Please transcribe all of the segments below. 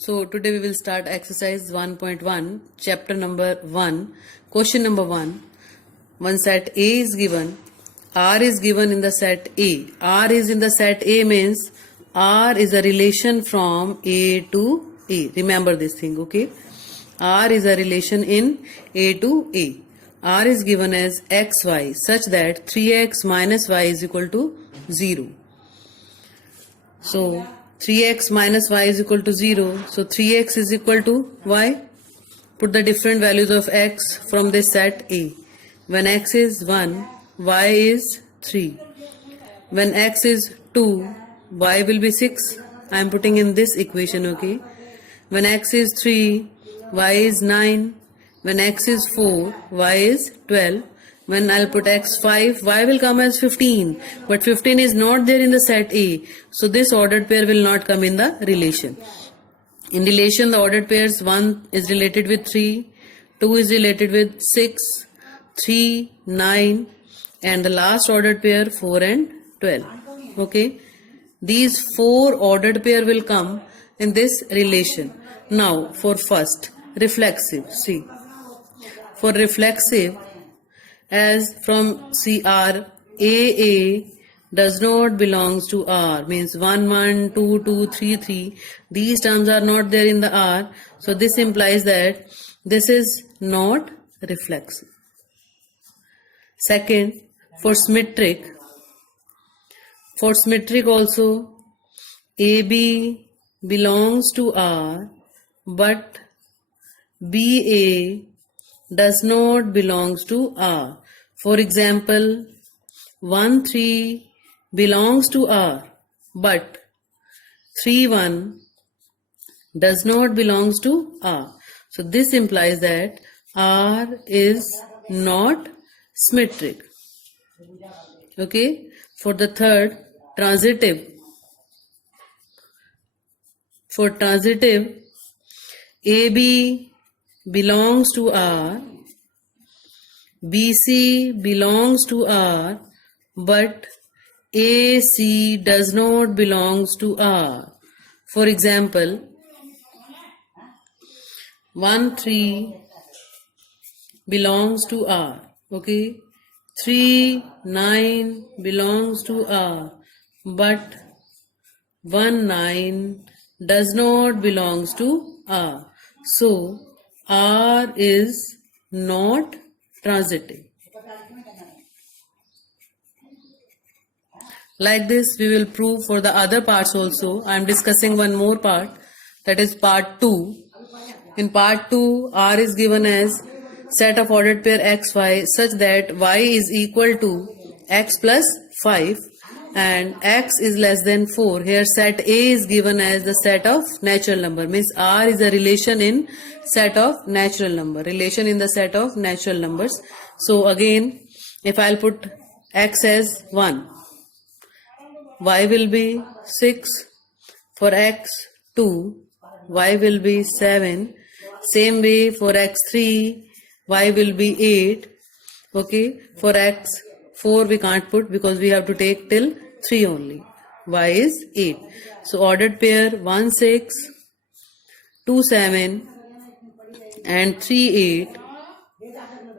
So today we will start exercise 1.1, chapter number 1, question number 1. One set A is given, R is given in the set A. R is in the set A means R is a relation from A to A. Remember this thing, okay? R is a relation in A to A. R is given as xy such that 3x minus y is equal to 0. So 3x minus y is equal to 0. So 3x is equal to y. Put the different values of x from this set A. When x is 1, y is 3. When x is 2, y will be 6. I am putting in this equation, okay? When x is 3, y is 9. When x is 4, y is 12. When I'll put x5, y will come as 15. But 15 is not there in the set A. So this ordered pair will not come in the relation. In relation, the ordered pairs 1 is related with 3, 2 is related with 6, 3, 9, and the last ordered pair 4 and 12. Okay. These 4 ordered pair will come in this relation. Now for first, reflexive. See. For reflexive, as from CR, AA does not belongs to R, means 1, 1, 2, 2, 3, 3. These terms are not there in the R. So this implies that this is not reflexive. Second, for symmetric also, AB belongs to R, but BA does not belongs to R. For example, 1, 3 belongs to R, but 3, 1 does not belongs to R. So this implies that R is not symmetric. Okay. For the third, transitive. For transitive, AB belongs to R, BC belongs to R, but AC does not belongs to R. For example, 1, 3 belongs to R, okay? 3, 9 belongs to R, but 1, 9 does not belongs to R. So R is not transitive. Like this we will prove for the other parts also. I am discussing one more part, that is part 2. In part 2, R is given as set of ordered pair xy such that y is equal to x plus 5 and x is less than 4. Here set A is given as the set of natural number, means R is a relation in set of natural number, relation in the set of natural numbers. So again, if I'll put x as 1, y will be 6. For x 2, y will be 7. Same way for x3, y will be 8. Okay. For x4 we can't put because we have to take till 3 only. Y is 8. So ordered pair 1, 6, 2, 7 and 3, 8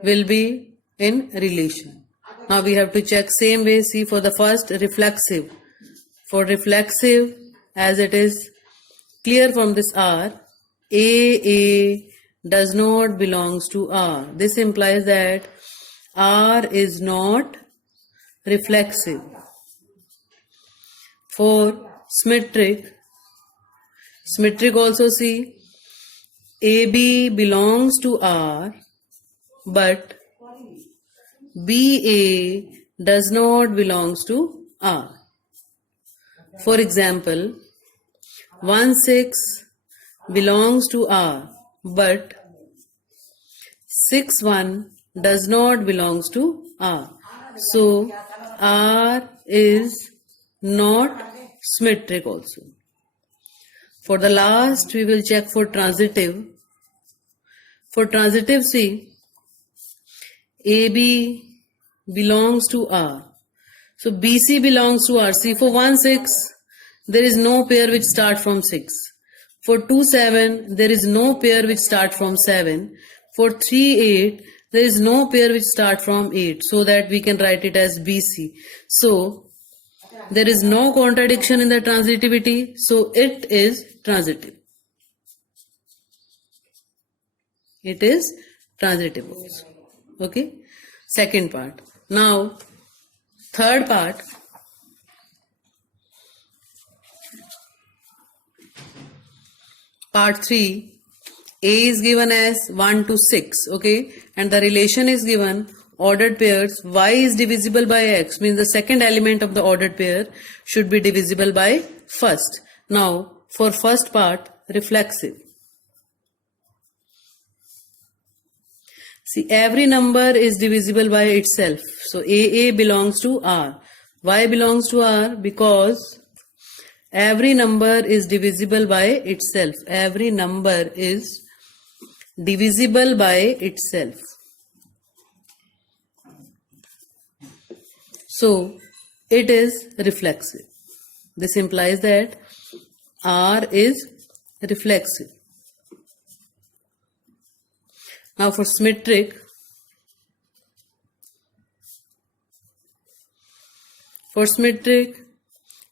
will be in relation. Now we have to check same way. See, for the first, reflexive. For reflexive, as it is clear from this R, AA does not belongs to R. This implies that R is not reflexive. For symmetric also, see, AB belongs to R, but BA does not belongs to R. For example, 1, 6 belongs to R, but 6, 1 does not belongs to R. So R is not symmetric also. For the last, we will check for transitive. For transitive, see, AB belongs to R. So BC belongs to R. See, for 1, 6, there is no pair which start from 6. For 2, 7, there is no pair which start from 7. For 3, 8, there is no pair which start from 8, so that we can write it as BC. So, there is no contradiction in the transitivity, so it is transitive. It is transitive also. Okay. Second part. Now, third part. Part 3. A is given as 1 to 6. Okay. And the relation is given ordered pairs. Y is divisible by X. Means the second element of the ordered pair should be divisible by first. Now, for first part, reflexive. See, every number is divisible by itself. So, AA belongs to R. Why belongs to R? Because every number is divisible by itself. Every number is divisible by itself. So, it is reflexive. This implies that R is reflexive. Now for symmetric,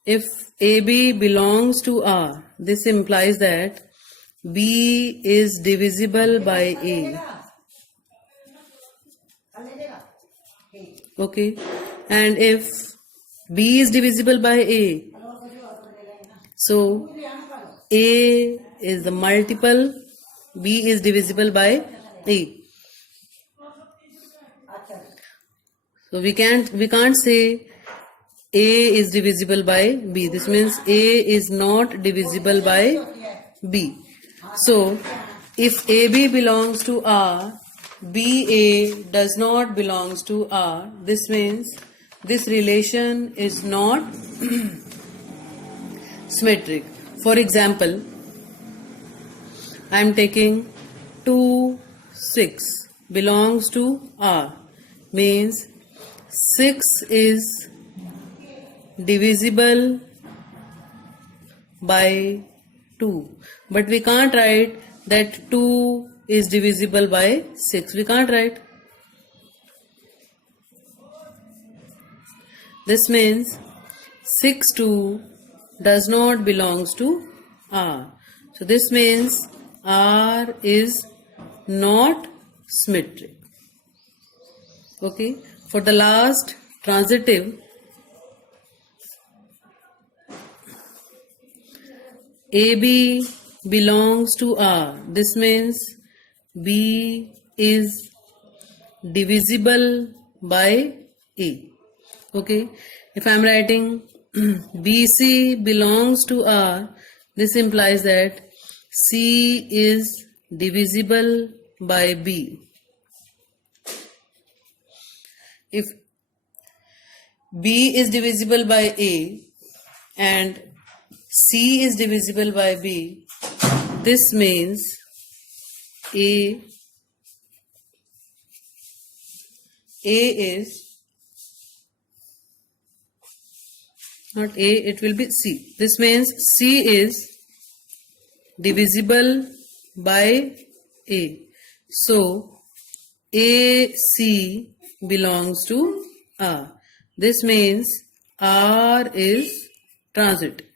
if AB belongs to R, this implies that B is divisible by A. Okay, and if B is divisible by A, so A is the multiple, B is divisible by A. So we can't say A is divisible by B. This means A is not divisible by B. So if AB belongs to R, BA does not belongs to R. This means this relation is not symmetric. For example, I am taking 2, 6 belongs to R, means 6 is divisible by 2. But we can't write that 2 is divisible by 6. We can't write. This means 6 2 does not belongs to R. So this means R is not symmetric. Okay. For the last transitive, AB belongs to R. This means B is divisible by A. Okay. If I am writing BC belongs to R, this implies that C is divisible by B. If B is divisible by A and C is divisible by B, this means A is not A, it will be C. This means C is divisible by A. So AC belongs to R. This means R is transitive.